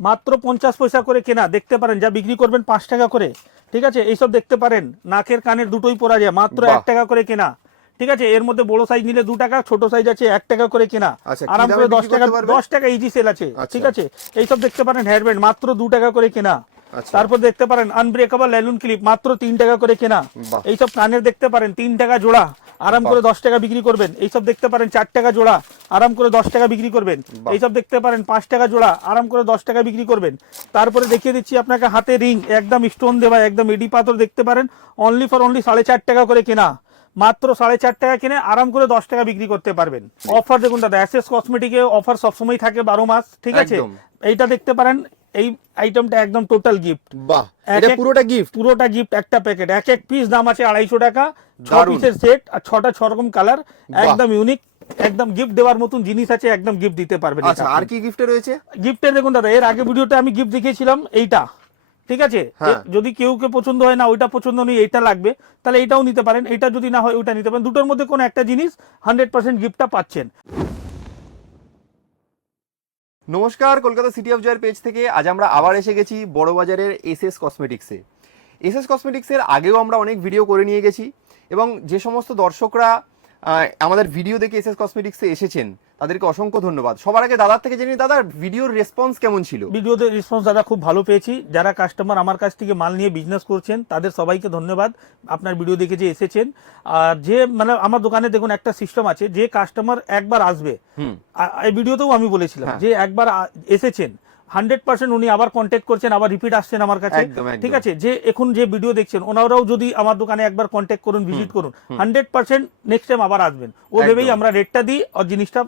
মাত্র পঞ্চাশ পয়সা করে কেনা দেখতে পারেন যা বিক্রি করবেন পাঁচ টাকা করে ঠিক আছে? এইসব দেখতে পারেন নাকের কানের দুটোই পরা যায় মাত্র এক টাকা করে কেনা ঠিক আছে? এর মধ্যে বড় সাইজ নিলে দু টাকা ছোট সাইজ আছে এক টাকা করে কেনা আচ্ছা, আরাম করে দশ টাকা দশ টাকা ইজি সেল আছে আচ্ছা। ঠিক আছে? এইসব দেখতে পারেন হেয়ারব্যান্ড মাত্র দু টাকা করে কেনা। আচ্ছা। তারপর দেখতে পারেন আনব্রেকেবল ল্যালুন ক্লিপ মাত্র তিন টাকা করে কেনা। এইসব কানের দেখতে পারেন তিন টাকা জোড়া আরাম করে দশ টাকা বিক্রি করবেন। এইসব দেখতে পারেন চার টাকা জোড়া আরাম করে দশ টাকা বিক্রি করবেন। এইসব দেখতে পারেন পাঁচ টাকা জোড়া আরাম করে দশ টাকা বিক্রি করবেন। তারপরে দেখিয়ে দিচ্ছি আপনাকে হাতে রিং একদম স্টোন দেওয়া একদম এডি পাথর দেখতে পারেন। অনলি ফর অনলি সাড়ে চার টাকা করে কেনা। মাত্র সাড়ে চার টাকা কিনে আরাম করে দশ টাকা বিক্রি করতে পারবেন। অফার দেখুন দাদা অ্যাসেস কসমেটিকে অফার সবসময় থাকে বারো মাস ঠিক আছে? এইটা দেখতে পারেন এই আইটেমটা একদম টোটাল গিফট বাহ এটা পুরোটা গিফট পুরোটা গিফট একটা প্যাকেট এক এক পিস দাম আছে আড়াইশো টাকা ছ পিসের সেট আর ছটা ছ রকম কালার একদম ইউনিক একদম গিফট দেওয়ার মতন জিনিস আছে একদম গিফট দিতে পারবেন আচ্ছা আর কি গিফটে রয়েছে? গিফটের দেখুন দাদা এর আগে ভিডিওতে আমি গিফট দেখিয়েছিলাম এইটা ঠিক আছে? হ্যাঁ। যদি কেউ কে পছন্দ হয় না ওইটা পছন্দ নেই এইটা লাগবে তাহলে এটাও নিতে পারেন এটা যদি না হয় ওইটা নিতে পারেন। দুটোর মধ্যে কোনো একটা জিনিস হান্ড্রেড পার্সেন্ট গিফটটা পাচ্ছেন। নমস্কার, কলকাতা সিটি অফ জয়ের পেজ থেকে আজ আমরা আবার এসে গেছি বড় বাজারের এস এস কসমেটিক্সে এস এস কসমেটিক্সের আগেও আমরা অনেক ভিডিও করে নিয়ে গেছি এবং যে সমস্ত দর্শকরা আমাদের ভিডিও দেখে এস এস কসমেটিক্সে এসেছেন। তাদেরকে অসংখ্য ধন্যবাদ। সবার আগে দাদার থেকে জেনে দাদার ভিডিওর রেসপন্স কেমন ছিল? ভিডিওতে রেসপন্স দাদা খুব ভালো পেয়েছি। যারা কাস্টমার আমার কাছ থেকে মাল নিয়ে বিজনেস করছেন তাদের সবাইকে ধন্যবাদ। আপনার ভিডিও দেখে যে এসেছেন আর যে মানে আমার দোকানে দেখুন একটা সিস্টেম আছে যে কাস্টমার একবার আসবে এই ভিডিওতেও আমি বলেছিলাম হ্যাঁ। যে একবার এসেছেন হান্ড্রেড পার্সেন্ট উনি আবার কন্ট্যাক্ট করছেন আবার রিপিট আসছেন আমার কাছে। ঠিক আছে? যে এখন যে ভিডিও দেখছেন ওনারাও যদি আমার দোকানে একবার কন্ট্যাক্ট করুন ভিজিট করুন হান্ড্রেড পার্সেন্ট নেক্সট টাইম আবার আসবেন। ও ভেবেই আমরা রেটটা দিই আর জিনিসটা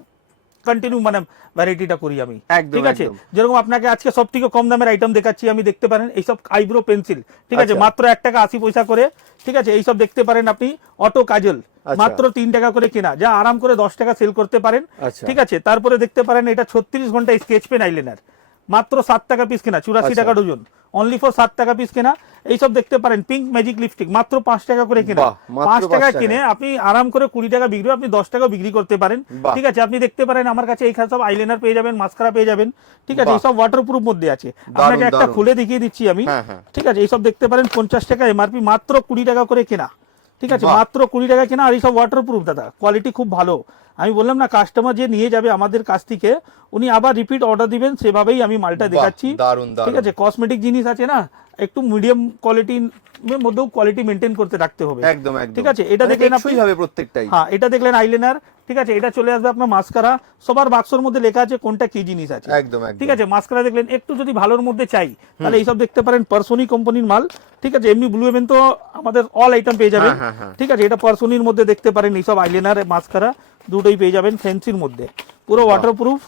কন্টিনিউ মানে ভ্যারাইটিটা করি আমি। ঠিক আছে? যেরকম আপনাকে আজকে সব থেকে কম দামের আইটেম দেখাচ্ছি আমি দেখতে পারেন এইসব আইব্রো পেন্সিল ঠিক আছে? আচ্ছা। মাত্র এক টাকা আশি পয়সা করে ঠিক আছে? এইসব দেখতে পারেন আপনি অটো কাজল আচ্ছা। মাত্র তিন টাকা করে কেনা। যা আরাম করে দশ টাকা সেল করতে পারেন। আচ্ছা। ঠিক আছে? তারপরে দেখতে পারেন এটা ছত্রিশ ঘণ্টা স্কেচ পেন আইলাইনার মাত্র সাত টাকা পিস কেনা চুরাশি আচ্ছা। টাকা ডজন। অনলি ফর সাত টাকা পিস কেনা। এইসব দেখতে পারেন পিঙ্ক ম্যাজিক লিপস্টিক মাত্র পাঁচ টাকা করে কেনা। পাঁচ টাকা। কিনে আপনি আরাম করে কুড়ি টাকা বিক্রি আপনি দশ টাকা বিক্রি করতে পারেন। ঠিক আছে আপনি দেখতে পারেন আমার কাছে এইখানে সব আইলাইনার পেয়ে যাবেন মাস্কারা পেয়ে যাবেন। ঠিক আছে। এইসব ওয়াটারপ্রুফ মধ্যে আছে। আপনাকে একটা খুলে দেখিয়ে দিচ্ছি আমি। হ্যাঁ, হ্যাঁ। ঠিক আছে এইসব দেখতে পারেন পঞ্চাশ টাকা এমআরপি মাত্র কুড়ি টাকা করে কেনা। ঠিক আছে মাত্র কুড়ি টাকা কেনা আর এইসব ওয়াটারপ্রুফ দাদা। কোয়ালিটি খুব ভালো। আমি বললাম না কাস্টমার যে নিয়ে যাবে আমাদের কাছ থেকে উনি আবার রিপিট অর্ডার দিবেন সেভাবেই আমি মালটা দেখাচ্ছি। ঠিক আছে কসমেটিক জিনিস আছে না একটু মিডিয়াম কোয়ালিটি মধ্যেও কোয়ালিটি মেনটেন করতে রাখতে হবে। একদম ঠিক আছে এটা মানে দেখলেন আপনি হবে প্রত্যেকটাই। হ্যাঁ এটা দেখলেন আইলাইনার ঠিক আছে? এটা চলে আসবে আপনার মাস্কারা। সবার বাক্সর মধ্যে লেখা আছে কোনটা কি জিনিস আছে। একদম ঠিক আছে? মাস্কারা দেখলেন একটু যদি ভালোর মধ্যে চাই তাহলে এইসব দেখতে পারেন পার্সোনি কোম্পানির মাল। ঠিক আছে? এমনি ব্লু এভেন তো আমাদের অল আইটেম পেয়ে যাবেন। হ্যাঁ, হ্যাঁ, হ্যাঁ। ঠিক আছে? এটা পার্সোনির মধ্যে দেখতে পারেন এইসব আইলাইনার মাস্কারা দুটোই পেয়ে যাবেন ফ্যান্সির মধ্যে। পুরো ওয়াটারপ্রুফ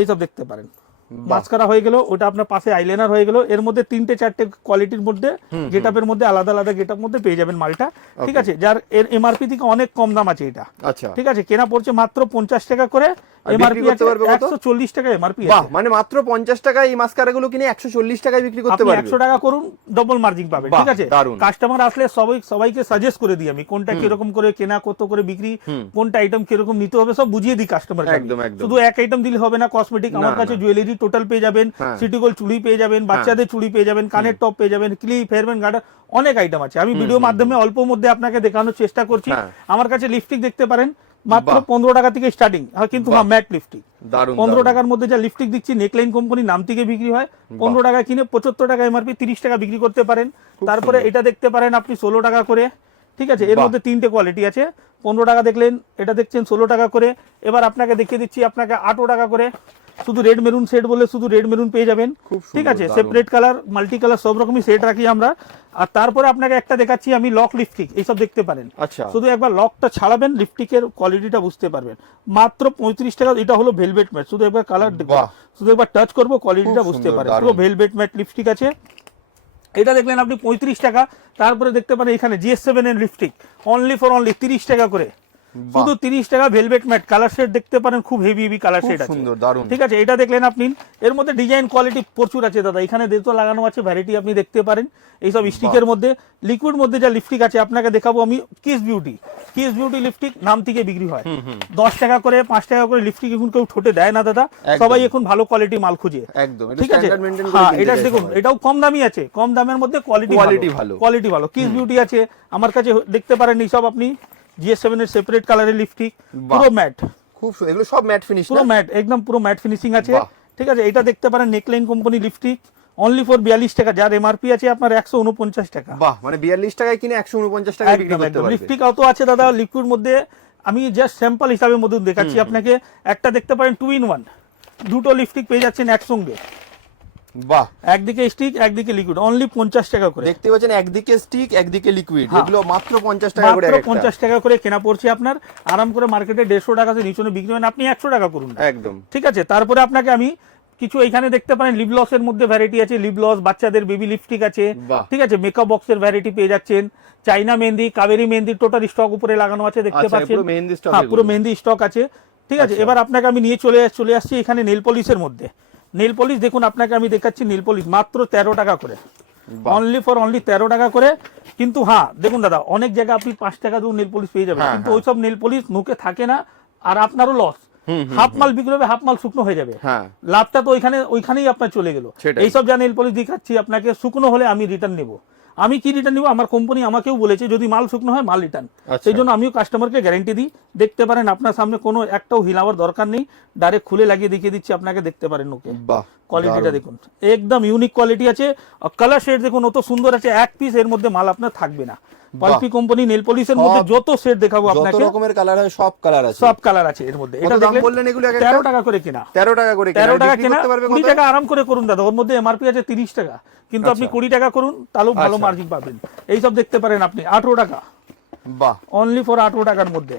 এইসব দেখতে পারেন। মাস্কারা হয়ে গেল ওটা আপনার পাশে আইলাইনার হয়ে গেল। এর মধ্যে তিনটে চারটে কোয়ালিটির মধ্যে গেটআপের মধ্যে আলাদা আলাদা গেটআপ মধ্যে পেয়ে যাবেন মালটা। ঠিক আছে? যার এর এমআরপি থেকে অনেক কম দাম আছে এটা। আচ্ছা। ঠিক আছে? কেনা পড়ছে মাত্র পঞ্চাশ টাকা করে। এমআরপি করতে পারবে? একশো চল্লিশ টাকা এমআরপি মানে মাত্র পঞ্চাশ টাকায় এই মাস্কারা গুলো কিনে একশো চল্লিশ টাকায় বিক্রি করতে পারবে। একশো টাকা করুন ডবল মার্জিন পাবে ঠিক আছে? কাস্টমার আসলে সবাই সবাইকে সাজেস্ট করে দিই আমি কোনটা কীরকম করে কেনা কত করে বিক্রি কোনটা আইটেম কীরকম নিতে হবে সব বুঝিয়ে দিই কাস্টমার একদম, একদম। শুধু এক আইটেম দিলে হবে না কসমেটিক আমার কাছে জুয়েলারি টোটাল পেয়ে যাবেন হ্যাঁ। সিটি গোল্ড চুড়ি পেয়ে যাবেন বাচ্চাদের চুড়ি পেয়ে যাবেন কানের টপ পেয়ে যাবেন ক্লিপ হেয়ারব্যান্ড গার্ডার অনেক আইটেম আছে। আমি ভিডিও মাধ্যমে অল্প মধ্যে আপনাকে দেখানোর চেষ্টা করছি। হ্যাঁ। আমার কাছে লিপস্টিক দেখতে পারেন মাত্র পনেরো টাকা থেকে স্টার্টিং কিন্তু হ্যাঁ ম্যাট লিপস্টিক পনেরো টাকার মধ্যে যা লিপস্টিক দিচ্ছি নেকলাইন কোম্পানি নাম থেকে বিক্রি হয়। পনেরো টাকা কিনে পঁচাত্তর টাকা এমআরপি তিরিশ টাকা বিক্রি করতে পারেন। তারপরে এটা দেখতে পারেন আপনি ষোলো টাকা করে। ঠিক আছে এর মধ্যে তিনটে কোয়ালিটি আছে। পনেরো টাকা দেখলেন এটা দেখছেন ষোলো টাকা করে। এবার আপনাকে দেখিয়ে দিচ্ছি আপনাকে আটও টাকা করে। শুধু রেড মেরুন সেট বলে শুধু রেড মেরুন পেয়ে যাবেন। ঠিক আছে? সেপারেট কালার মাল্টি কালার সব রকমই সেট রাখি আমরা। আর তারপরে আপনাকে একটা দেখাচ্ছি আমি লক লিপস্টিক এইসব দেখতে পারেন। আচ্ছা। শুধু একবার লকটা ছাড়াবেন লিপস্টিকের কোয়ালিটিটা বুঝতে পারবেন। মাত্র পঁয়ত্রিশ টাকা এটা হলো ভেলভেট ম্যাট শুধু একবার কালার। শুধু একবার টাচ করব কোয়ালিটিটা বুঝতে পারেন। পুরো ভেলভেট ম্যাট লিপস্টিক আছে। এটা দেখলেন আপনি পঁয়ত্রিশ টাকা তারপরে দেখতে পারেন এখানে জিএস সেভেন এর লিপস্টিক অনলি ফর অনলি তিরিশ টাকা করে। শুধু তিরিশ টাকা ভেলভেট ম্যাট কালার শেড দেখতে পারেন খুব হেভি হেভি কালার শেড আছে। সুন্দর দারুণ ঠিক আছে এটা দেখলেন আপনি এর মধ্যে ডিজাইন কোয়ালিটি প্রচুর আছে দাদা এখানে দেতো লাগানো আছে ভ্যারাইটি আপনি দেখতে পারেন এইসব স্টিকের মধ্যে লিকুইড মধ্যে যা লিপস্টিক আছে আপনাকে দেখাবো আমি kiss beauty kiss beauty lipstick নাম থেকে বিক্রি হয়। দশ টাকা করে পাঁচ টাকা করে লিপস্টিক এখন কেউ ঠোঁটে দেয় না দাদা সবাই এখন ভালো কোয়ালিটি মাল খুঁজে। একদম ঠিক আছে? হ্যাঁ এটা দেখুন এটাও কম দামি আছে কম দামের মধ্যে কোয়ালিটি Quality ভালো। কোয়ালিটি ভালো। কিস বিউটি আছে আমার কাছে দেখতে পারেন এইসব আপনি। জিএস সেভেন এর সেপারেট কালারের লিপস্টিক পুরো ম্যাট খুব এগুলো সব ম্যাট ফিনিশ পুরো ম্যাট একদম পুরো ম্যাট ফিনিশিং আছে। ঠিক আছে এটা দেখতে পারেন neckline company lipstick only for বিয়াল্লিশ টাকা। যার এমআরপি আছে আপনার একশো উনপঞ্চাশ টাকা। বাহ মানে বিয়াল্লিশ টাকায় কিনে একশো উনপঞ্চাশ পারবে। লিপস্টিক অত আছে দাদা লিকুইড মধ্যে। আমি জাস্ট স্যাম্পল হিসাবে মধ্যে দেখাচ্ছি আপনাকে। একটা দেখতে পারেন টু ইন ওয়ান দুটো লিপস্টিক পেয়ে যাচ্ছেন একসঙ্গে। বাহ। একদিকে স্টিক একদিকে লিকুইড অনলি পঞ্চাশ টাকা করে। দেখতে পাচ্ছেন একদিকে স্টিক একদিকে লিকুইড হ্যাঁ। এগুলো মাত্র পঞ্চাশ টাকা করে। পঞ্চাশ টাকা করে কেনা পড়ছে আপনার। আরাম করে মার্কেটে দেড়শো টাকা থেকে নিচনে বিক্রি হয় আপনি একশো টাকা করুন। একদম। ঠিক আছে তারপরে আপনাকে আমি কিছু এখানে দেখতে পারেন লিপলস এর মধ্যে ভ্যারাইটি আছে লিপ লস বাচ্চাদের বেবি লিপস্টিক আছে। ঠিক আছে মেকআপ বক্সের ভ্যারাইটি পেয়ে যাচ্ছেন। China mehndi Kaveri mehndi total stock উপরে লাগানো আছে দেখতে আচ্ছা, পাচ্ছেন। পুরো মেহেন্দি stock হ্যাঁ স্টক আছে। ঠিক আছে আচ্ছা। এবার আপনাকে আমি নিয়ে চলে চলে আসছি এখানে নেল পলিশের মধ্যে। নেল পলিশ দেখুন আপনাকে আমি দেখাচ্ছি নেল পলিশ মাত্র তেরো টাকা করে। অনলি ফর অনলি তেরো টাকা করে। কিন্তু হ্যাঁ দেখুন দাদা অনেক জায়গায় আপনি পাঁচ টাকা দিয়ে নেল পলিশ পেয়ে যাবেন। হ্যাঁ, কিন্তু ওই ওইসব নেল পলিশ মুখে থাকে না আর আপনারও লস হাফ মাল বিক্রি হবে হাফ মাল শুকনো হয়ে যাবে। হ্যাঁ। লাভটা তো ওইখানে ওইখানেই আপনার চলে গেল। এইসব যা নেল পলিশ দেখাচ্ছি আপনাকে শুকনো হলে আমি রিটার্ন নেব। আমি কি রিটার্ন নিব? আমার কোম্পানি আমাকেও বলেছে যদি মাল শুকনো হয় মাল রিটার্ন আচ্ছা। সেই জন্য আমিও কাস্টমারকে গ্যারেন্টি দিই। দেখতে পারেন আপনার সামনে কোনো একটাও হিলাবার দরকার নেই। ডাইরেক্ট খুলে লাগিয়ে দেখিয়ে দিচ্ছি আপনাকে দেখতে পারেন ওকে কোয়ালিটিটা দেখুন। একদম ইউনিক কোয়ালিটি আছে। কালার শেড দেখুন অত সুন্দর আছে। এক পিস এর মধ্যে মাল আপনার থাকবে না। পালপি কোম্পানি নেল পলিশের মধ্যে যত শেড দেখাবো আপনাকে যত রকমের কালার হয় সব কালার আছে। সব কালার আছে এর মধ্যে। এটা দাম বললেন এগুলো এক একটা? তেরো টাকা করে কেনা। তেরো টাকা করে কেনা, টাকা বিক্রি কেনা করতে পারবে কুড়ি কত? টাকা আরাম করে করুন দাদা। ওর মধ্যে এমআরপি আছে তিরিশ টাকা। কিন্তু আপনি আচ্ছা। কুড়ি টাকা করুন তাহলেও ভালো আচ্ছা। মার্জিন পাবেন। এইসব দেখতে পারেন আপনি। আঠেরো টাকা। বাহ। অনলি ফর আঠেরো টাকার মধ্যে।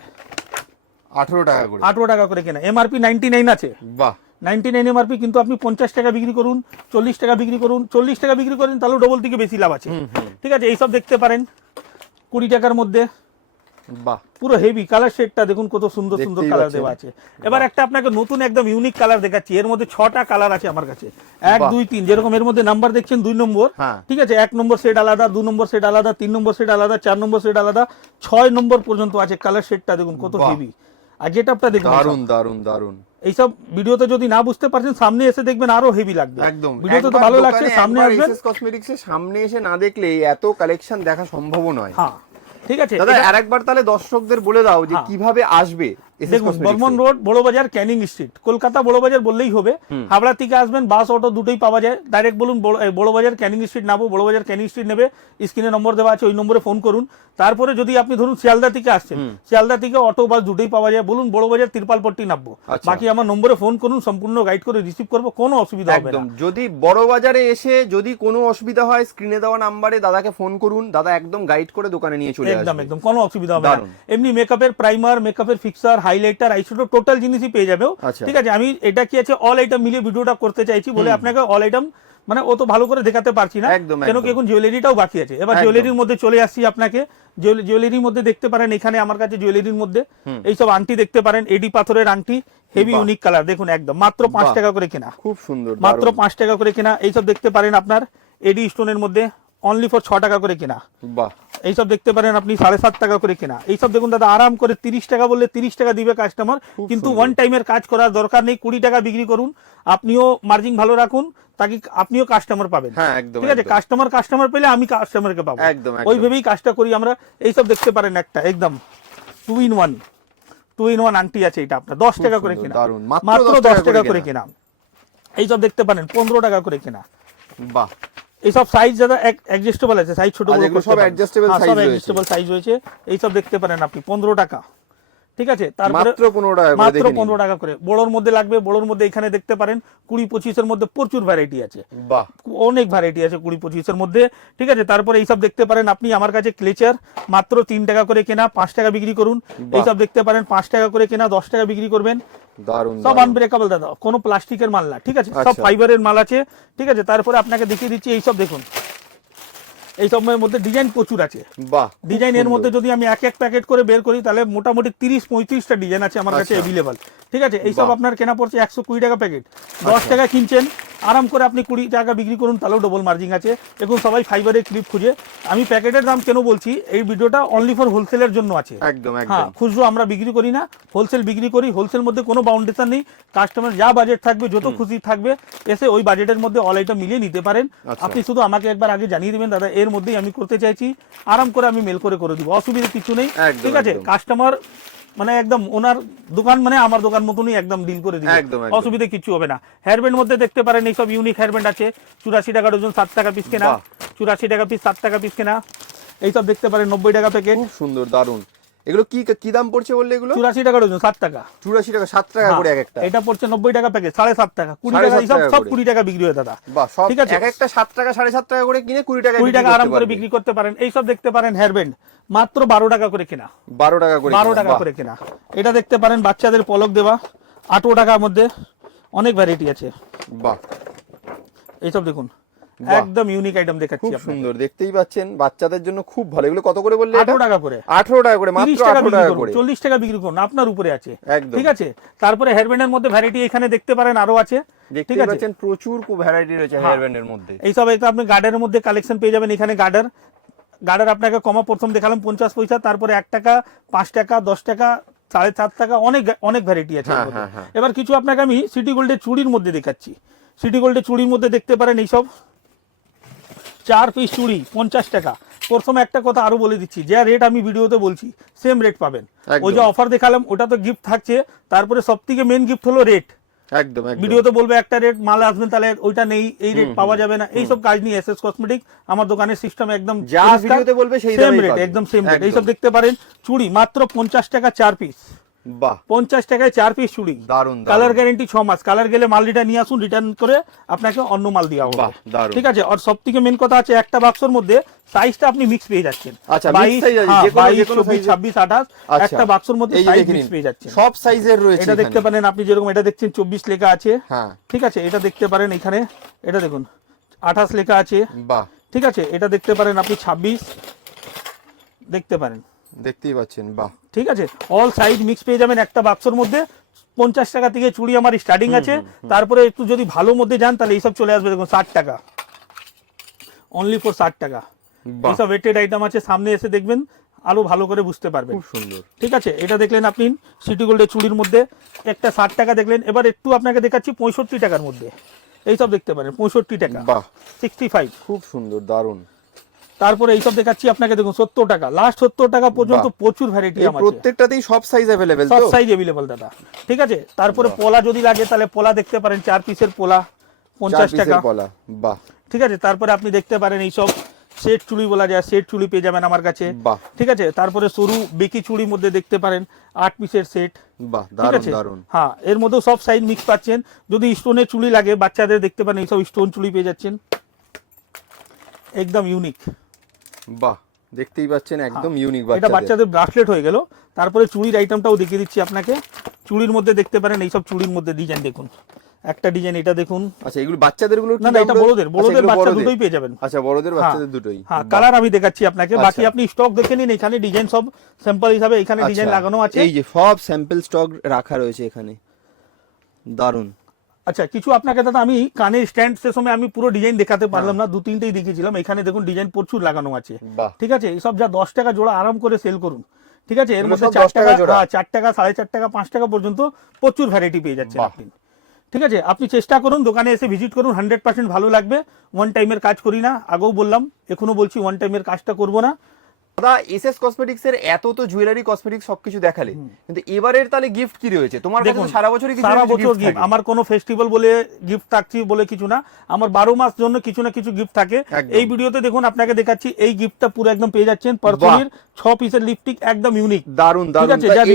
আঠেরো টাকা করে। আঠেরো টাকা করে কেনা। এমআরপি নাইনটি নাইন আছে। বাহ। নাইনটি নাইন এমআরপি কিন্তু আপনি পঞ্চাশ টাকা বিক্রি করুন চল্লিশ টাকা বিক্রি করুন চল্লিশ টাকা বিক্রি করেন তাহলেও ডবল থেকে বেশি লাভ আছে। ঠিক আছে? এইসব দেখতে পারেন। কুড়ি টাকার মধ্যে। বাহ। পুরো হেভি কালার শেডটা দেখুন কত সুন্দর সুন্দর কালার দেওয়া আছে। এবার একটা আপনাকে নতুন একদম ইউনিক কালার দেখাচ্ছি। এর মধ্যে ছটা কালার আছে আমার কাছে। এক দুই তিন যেরকম এর মধ্যে নাম্বার দেখছেন দুই নম্বর। হ্যাঁ। ঠিক আছে? এক নম্বর সেট আলাদা দু নম্বর সেট আলাদা তিন নম্বর সেট আলাদা চার নম্বর সেট আলাদা ছয় নম্বর পর্যন্ত আছে কালার শেডটা দেখুন কত হেভি আর গেটআপটা দেখুন দারুণ দারুণ দারুণ এইসব ভিডিওতে যদি না বুঝতে পারছেন সামনে এসে দেখবেন আরও হেভি লাগবে। একদম। ভিডিওতে তো ভালো লাগছে সামনে আসবেন। Cosmetics সামনে এসে না দেখলে এত কালেকশন দেখা সম্ভব নয়। হ্যাঁ ঠিক আছে। দাদা আরেকবার তাহলে দর্শকদের বলে দাও যে হ্যাঁ। কীভাবে আসবে। দেখুন Barman? Road Burrabazar canning street. Kolkata Burrabazar বললেই হবে। হাবড়া থেকে আসবেন বাস অটো দুটোই পাওয়া যায়। ডাইরেক্ট বলুন বড়- বড়বাজার ক্যানিং স্ট্রিট নামবো বড়বাজার ক্যানিং স্ট্রিট নেবে। স্ক্রিনে নম্বর দেওয়া আছে ওই নম্বরে ফোন করুন। তারপরে যদি আপনি ধরুন শিয়ালদা থেকে আসছেন শিয়ালদা থেকে অটো বাস দুটোই পাওয়া যায়। বলুন বড়বাজার তিরপালপট্টি নামবো। আচ্ছা। বাকি আমার নম্বরে ফোন করুন সম্পূর্ণ গাইড করে রিসিভ করব কোনো অসুবিধা হবে না। একদম। যদি বড় বাজারে এসে যদি কোনো অসুবিধা হয় স্ক্রিনে দেওয়া নাম্বারে দাদাকে ফোন করুন। দাদা একদম গাইড করে দোকানে নিয়ে চলে একদম আসবে। একদম কোনো অসুবিধা হবে না। এমনি মেকআপের প্রাইমার মেকআপের ফিক্সার হাইলাইটার আইশ্যাডো টোটাল জিনিসই পেয়ে যাবে আচ্ছা। ঠিক আছে আমি এটা কি আছে অল আইটেম মিলিয়ে ভিডিওটা করতে চাইছি বলে আপনাকে অল আইটেম মানে ও তো ভালো করে দেখাতে পারছি না। কেন কি। এখন জুয়েলারিটাও বাকি আছে। এবার জুয়েলারির মধ্যে চলে আসছি আপনাকে। জুয়েলারির মধ্যে দেখতে পারেন এখানে আমার কাছে জুয়েলারির মধ্যে। এইসব আংটি দেখতে পারেন এডি পাথরের আংটি হেভি। ইউনিক কালার দেখুন একদম মাত্র পাঁচ টাকা করে কেনা। খুব সুন্দর মাত্র। পাঁচ টাকা করে কেনা। এইসব দেখতে পারেন আপনার এডি স্টোনের মধ্যে অনলি ফর ছ টাকা করে কেনা। বাহ। এইসব দেখতে পারেন আপনি সাড়ে সাত টাকা করে কেনা। এইসব দেখুন দাদা আরাম করে তিরিশ টাকা বললে তিরিশ টাকা দিবে কাস্টমার কিন্তু ওয়ান টাইমের কাজ করার দরকার নেই কুড়ি টাকা বিক্রি করুন আপনিও মার্জিন ভালো রাখুন তাকে আপনিও কাস্টমার পাবেন। হ্যাঁ, ঠিক আছে? কাস্টমার কাস্টমার পেলে আমি কাস্টমারকে পাবো। একদম, একদম। ওই ভেবেই কাজটা করি আমরা। এইসব দেখতে পারেন একটা একদম। Two in one two in one আংটি আছে এটা আপনার দশ টাকা করে কেনা। মাত্র মাত্র 10 দশ টাকা করে কেনা। এইসব দেখতে পারেন পনেরো টাকা করে কেনা। বাহ। এইসব সাইজ দাদা অ্যাডজাস্টেবল আছে সাইজ ছোট আচ্ছা, বড় সব হ্যাঁ, সব রয়েছে। অ্যাডজাস্টেবল সাইজ রয়েছে। এইসব দেখতে পারেন আপনি পনেরো টাকা। ঠিক আছে? তারপরে মাত্র 15 টাকা করে মাত্র দেখে নিন। পনেরো টাকা করে। বড়োর মধ্যে লাগবে বড়োর মধ্যে এখানে দেখতে পারেন কুড়ি পঁচিশের মধ্যে প্রচুর ভ্যারাইটি আছে। বাহ। অনেক ভ্যারাইটি আছে কুড়ি পঁচিশের মধ্যে। ঠিক আছে? তারপরে এইসব দেখতে পারেন আপনি আমার কাছে ক্লেচার মাত্র তিন টাকা করে কেনা পাঁচ টাকা বিক্রি করুন। এইসব দেখতে পারেন পাঁচ টাকা করে কেনা দশ টাকা বিক্রি করবেন। সব আনব্রেকেবল দাদা কোনো প্লাস্টিকের মাল না ঠিক আছে? সব আচ্ছা। ফাইবারের মাল আছে ঠিক আছে? তারপরে আপনাকে দেখিয়ে দিচ্ছি এইসব দেখুন। এই সময়ের মধ্যে ডিজাইন প্রচুর আছে। বাহ ডিজাইন এর মধ্যে যদি আমি এক এক প্যাকেট করে বের করি তাহলে মোটামুটি তিরিশ পঁয়ত্রিশটা ডিজাইন আছে আমার কাছে আচ্ছা। অ্যাভেলেবল ঠিক আছে? এইসব। আপনার কেনা পড়ছে একশো কুড়ি টাকা প্যাকেট। দশ টাকা কিনছেন আরাম করে আপনি কুড়ি টাকা বিক্রি করুন তাহলেও ডবল মার্জিন আছে। এখন সবাই ফাইবারের ক্লিপ খুঁজে। আমি প্যাকেটের দাম কেন বলছি? এই ভিডিওটা অনলি ফর হোলসেলের জন্য আছে। একদম হ্যাঁ খুচরো আমরা বিক্রি করি না হোলসেল বিক্রি করি হোলসেল মধ্যে কোনো বাউন্ডেশন নেই। কাস্টমার যা বাজেট থাকবে যত খুশি থাকবে এসে ওই বাজেটের মধ্যে অল আইটেম মিলিয়ে নিতে পারেন। আচ্ছা। আপনি শুধু আমাকে একবার আগে জানিয়ে দেবেন দাদা এর মধ্যেই আমি করতে চাইছি। আরাম করে আমি মেল করে করে দিব অসুবিধা কিছু নেই। ঠিক আছে? কাস্টমার মানে একদম ওনার দোকান মানে আমার দোকান মতনই একদম ডিল করে দিবে। অসুবিধা কিছু হবে না। হেয়ারব্যান্ড মধ্যে দেখতে পারেন এইসব ইউনিক হেয়ারব্যান্ড আছে। চুরাশি টাকা ডজন সাত টাকা পিস কেনা। চুরাশি টাকা পিস সাত টাকা পিস কেনা। এইসব দেখতে পারেন নব্বই টাকা থেকে সুন্দর দারুণ এগুলো কি কি দাম পড়ছে বললে এগুলো? চুরাশি টাকা ডজন সাত টাকা। চুরাশি টাকা সাত টাকা করে এক একটা। হ্যাঁ, এটা পড়ছে নব্বই টাকা প্যাকেজ সাড়ে সাত টাকা কুড়ি টাকা সব করে। কুড়ি টাকা বিক্রি হয় দাদা। ঠিক আছে। এক একটা সাত টাকা সাড়ে সাত টাকা করে কিনে কুড়ি টাকা কুড়ি টাকা আরাম করে বিক্রি করতে পারেন। এইসব দেখতে পারেন হেয়ারব্যান্ড মাত্র বারো টাকা করে কেনা। বারো টাকা করে বারো টাকা করে কেনা। এটা দেখতে পারেন বাচ্চাদের পলক দেওয়া আঠারো টাকার মধ্যে অনেক ভ্যারাইটি আছে। বাহ। এইসব দেখুন। একদম ইউনিক আইটেম দেখাচ্ছি খুব সুন্দর দেখতেই পাচ্ছেন বাচ্চাদের জন্য খুব ভালো। এগুলো কত করে বললে আঠারো টাকা করে। আঠারো টাকা করে মাত্র টাকা আঠারো বিক্রি টাকা করে। চল্লিশ টাকা বিক্রি করুন আপনার উপরে আছে। একদম। ঠিক আছে? তারপরে হেয়ারব্যান্ডের মধ্যে ভ্যারাইটি এখানে দেখতে পারেন আরও আছে। ঠিক আছে? পাচ্ছেন প্রচুর ভ্যারাইটি রয়েছে হ্যাঁ। মধ্যে। এইসব একটু আপনি গার্ডের মধ্যে কালেকশন পেয়ে যাবেন এখানে গার্ডার গার্ডার আপনাকে কমা প্রথম দেখালাম পঞ্চাশ পয়সা তারপরে এক টাকা পাঁচ টাকা দশ টাকা সাড়ে সাত টাকা অনেক অনেক ভ্যারাইটি আছে। হ্যাঁ, হ্যাঁ। এবার কিছু আপনাকে আমি সিটি গোল্ডের চুড়ির মধ্যে দেখাচ্ছি। সিটি গোল্ডের চুড়ির মধ্যে দেখতে পারেন এইসব চার পিস চুড়ি পঞ্চাশ টাকা। প্রথমে একটা কথা আরও বলে দিচ্ছি যে রেট আমি ভিডিওতে বলছি সেম রেট পাবেন। ওই যে অফার দেখালাম ওটা তো গিফট থাকছে তারপরে সব থেকে মেন গিফট হলো রেট একদম ভিডিওতে বলবে একটা রেট মাল আসবেন তাহলে ওইটা নেই এই রেট পাওয়া যাবে না। এইসব কাজ নিয়ে এসএস কসমেটিক আমার দোকানের সিস্টেম একদম যা ভিডিওতে বলবে সেই সেম রেট একদম সেম রেট। এইসব দেখতে পারেন চুড়ি মাত্র পঞ্চাশ টাকা চার পিস বাহ। পঞ্চাশ টাকায় চার পিস চুড়ি। দারুণ কালার গ্যারেন্টি ছ মাস। কালার গেলে মাল রিটার্ন নিয়ে আসুন রিটার্ন করে আপনাকে অন্য মাল দেওয়া হবে। ঠিক আছে? আর সব থেকে মেন কথা আছে একটা বাক্সর মধ্যে সাইজটা আপনি মিক্স পেয়ে যাচ্ছেন। আচ্ছা, বাইশ হ্যাঁ, বাইশ চব্বিশ ছাব্বিশ আঠাশ আচ্ছা। একটা বাক্সর মধ্যে সাইজ মিক্স পেয়ে যাচ্ছেন। সব সাইজের রয়েছে এটা দেখতে পারেন আপনি যেরকম এটা দেখছেন চব্বিশ লেখা আছে। হ্যাঁ। ঠিক আছে? এটা দেখতে পারেন এখানে। এটা দেখুন আঠাশ লেখা আছে। বাহ। ঠিক আছে? এটা দেখতে পারেন আপনি ছাব্বিশ। দেখতে পারেন। দেখতেই পাচ্ছেন বাহ। ঠিক আছে অল সাইজ মিক্স পেয়ে যাবেন একটা বাক্সর মধ্যে। পঞ্চাশ টাকা থেকে চুড়ি আমার স্টার্টিং আছে। তারপরে একটু যদি ভালো মধ্যে যান তাহলে এইসব চলে আসবে দেখুন ষাট টাকা। অনলি ফর ষাট টাকা। এইসব ওয়েটেড আইটেম আছে সামনে এসে দেখবেন আরও ভালো করে বুঝতে পারবেন। খুব সুন্দর। ঠিক আছে এটা দেখলেন আপনি সিটি গোল্ডের চুড়ির মধ্যে। একটা ষাট টাকা দেখলেন এবার একটু আপনাকে দেখাচ্ছি পঁয়ষট্টি টাকার মধ্যে। এইসব দেখতে পারেন পঁয়ষট্টি টাকা। বাহ। সিক্সটি ফাইভ খুব সুন্দর দারুণ তারপরে এইসব দেখাচ্ছি আপনাকে দেখুন সত্তর টাকা। লাস্ট সত্তর টাকা পর্যন্ত প্রচুর ভ্যারাইটি প্রত্যেকটাতেই সব সাইজ অ্যাভেলেবেল সব সাইজ এভেলেবল দাদা। ঠিক আছে? তারপরে পোলা যদি লাগে তাহলে পোলা দেখতে পারেন চার পিসের পোলা পঞ্চাশ টাকা। কলা বাহ। ঠিক আছে? তারপরে আপনি দেখতে পারেন এইসব সেট চুড়ি বলা যায় সেট চুড়ি পেয়ে যাবেন আমার কাছে। ঠিক আছে? তারপরে সরু বেকি চুড়ির মধ্যে দেখতে পারেন আট পিসের সেট ঠিক আছে? হ্যাঁ এর মধ্যেও সব সাইজ মিক্স পাচ্ছেন। যদি স্টোনের চুড়ি লাগে বাচ্চাদের দেখতে পারেন এইসব স্টোন চুড়ি পেয়ে যাচ্ছেন। একদম ইউনিক বাহ দেখতেই পাচ্ছেন একদম ইউনিক হ্যাঁ। এটা বাচ্চাদের। ব্রাসলেট হয়ে গেল। তারপরে চুড়ির আইটেমটাও দেখিয়ে দিচ্ছি আপনাকে। চুড়ির মধ্যে দেখতে পারেন এইসব চুড়ির মধ্যে ডিজাইন দেখুন। একটা ডিজাইন এটা দেখুন। আচ্ছা এগুলো বাচ্চাদেরগুলো না এটা বড়দের। বড়দের বাচ্চা দুটোই পেয়ে যাবেন। আচ্ছা বড়দের বাচ্চাদের দুটোই। হ্যাঁ কালার আমি দেখাচ্ছি আপনাকে। আচ্ছা। বাকি আপনি স্টক দেখে নিন এখানে ডিজাইন সব স্যাম্পল হিসাবে এখানে ডিজাইন আচ্ছা, লাগানো আছে। এই যে সব স্যাম্পল স্টক রাখা রয়েছে এখানে। দারুণ আচ্ছা কিছু আপনাকে দাদা আমি কানের স্ট্যান্ড সে সময় আমি পুরো ডিজাইন দেখাতে পারলাম না দু তিনটেই দেখিয়েছিলাম। এখানে দেখুন ডিজাইন প্রচুর লাগানো আছে। ঠিক আছে? এইসব যা দশ টাকা জোড়া আরাম করে সেল করুন। ঠিক আছে? এর মধ্যে চার টাকা টাকা জোড়া? হ্যাঁ চার টাকা সাড়ে চার টাকা পাঁচ টাকা পর্যন্ত প্রচুর ভ্যারাইটি পেয়ে যাচ্ছেন আপনি। ঠিক আছে? আপনি চেষ্টা করুন দোকানে এসে ভিজিট করুন হান্ড্রেড পার্সেন্ট ভালো লাগবে। ওয়ান টাইমের কাজ করি না। আগেও বললাম এখনও বলছি ওয়ান টাইমের কাজটা করব না। দাদা এসএস কসমেটিক্স এর এত তো জুয়েলারি কসমেটিক্স সবকিছু দেখালে। কিন্তু এবারের তাহলে গিফট কি রয়েছে? তোমার কাছে সারা বছরই কিছু সারা বছর গিফট আমার কোনো ফেস্টিভ্যাল বলে গিফট থাকছি বলে কিছু না। আমার বারো মাস জন্য কিছু না কিছু গিফট থাকে। এই ভিডিওতে দেখুন আপনাকে দেখাচ্ছি এই গিফটটা পুরো একদম পেয়ে যাচ্ছেন পার্সোনির ছ পিসের লিপস্টিক একদম ইউনিক দারুণ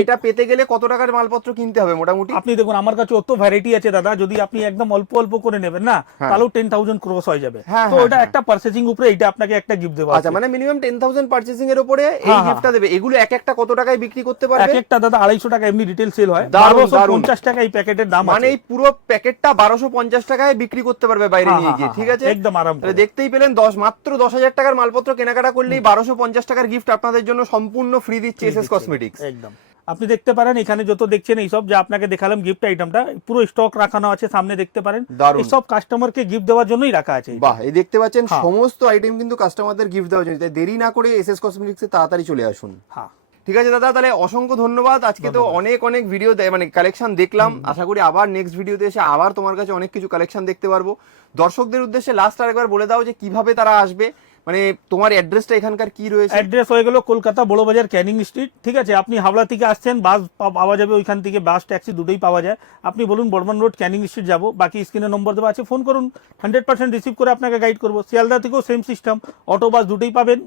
এটা পেতে গেলে কত টাকার মালপত্র কিনতে হবে মোটামুটি? আপনি দেখুন আমার কাছে অত ভ্যারাইটি আছে দাদা যদি আপনি একদম অল্প অল্প করে নেবেন না তাহলেও টেন থাউজেন্ড ক্রস হয়ে যাবে। হ্যাঁ, তো হ্যাঁ, ওটা হ্যাঁ। একটা পার্সেসিং উপরে এটা আপনাকে একটা গিফট দেবো আচ্ছা মানে মিনিমাম টেন থাউজেন্ড পার্চেসিং এর উপরে এই হ্যাঁ, গিফটটা দেবে। এগুলো এক একটা কত টাকায় বিক্রি করতে পারবে? এক একটা দাদা আড়াইশো টাকা এমনি রিটেল সেল হয়। দারুণ, বারোশো দারুণ। পঞ্চাশ টাকা এই প্যাকেটের দাম মানে এই পুরো প্যাকেটটা বারোশো পঞ্চাশ টাকায় বিক্রি করতে পারবে বাইরে হ্যাঁ, নিয়ে হ্যাঁ, গিয়ে হ্যাঁ, ঠিক আছে? একদম আরাম তাহলে করে। দেখতেই পেলেন দশ মাত্র দশ হাজার টাকার মালপত্র কেনাকাটা করলেই বারোশো পঞ্চাশ টাকার গিফট আপনাদের জন্য সম্পূর্ণ ফ্রি দিচ্ছে এস এস কসমেটিক্স একদম। আপনি দেখতে পারেন এখানে যত দেখছেন এইসব যে আপনাকে দেখালাম গিফট আইটেমটা পুরো স্টক রাখানো আছে সামনে দেখতে পারেন। এই সব কাস্টমারকে গিফট দেওয়ার জন্যই রাখা আছে বাহ এই দেখতে পাচ্ছেন হ্যাঁ। সমস্ত আইটেম কিন্তু কাস্টমারদের গিফট দেওয়ার জন্য। তাই দেরি না করে এস এস কসমেটিক্সে তাড়াতাড়ি চলে আসুন। হ্যাঁ। ঠিক আছে দাদা তাহলে অসংখ্য ধন্যবাদ। আজকে তো অনেক অনেক ভিডিও মানে কালেকশন দেখলাম। আশা করি আবার নেক্সট ভিডিওতে এসে আবার তোমার কাছে অনেক কিছু কালেকশন দেখতে পারব। দর্শকদের উদ্দেশ্যে লাস্ট আরেকবার বলে দাও যে কীভাবে তারা আসবে। মানে তোমার অ্যাড্রেসটা এখানকার কি রয়েছে? অ্যাড্রেস হয়ে গেল কলকাতা বড় বাজার ক্যানিং স্ট্রিট ঠিক আছে? আপনি হাওড়া থেকে আসছেন বাস পাওয়া যাবে ওইখান থেকে বাস ট্যাক্সি দুটোই পাওয়া যায়। আপনি বলুন বর্মান রোড ক্যানিং স্ট্রিট যাব বাকি স্ক্রিনে নম্বর দেওয়া আছে ফোন করুন। হান্ড্রেড পার্সেন্ট রিসিভ করে আপনাকে গাইড করব। শিয়ালদা থেকেও সেম সিস্টেম অটো বাস দুটোই পাবেন।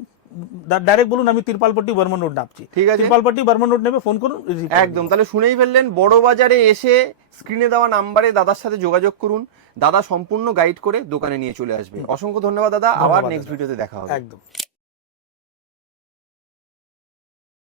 ডাইরেক্ট বলুন আমি তিরপালপট্টি বর্মান রোড নামছি। ঠিক আছে। তিরপালপট্টি বর্মান রোড নেবে ফোন করুন একদম। তাহলে শুনেই ফেললেন বড় বাজারে এসে স্ক্রিনে দেওয়া নাম্বারে দাদার সাথে যোগাযোগ করুন। দাদা সম্পূর্ণ গাইড করে দোকানে নিয়ে চলে আসবে। অসংখ্য ধন্যবাদ দাদা। আবার নেক্সট। ভিডিওতে দেখা হবে। একদম।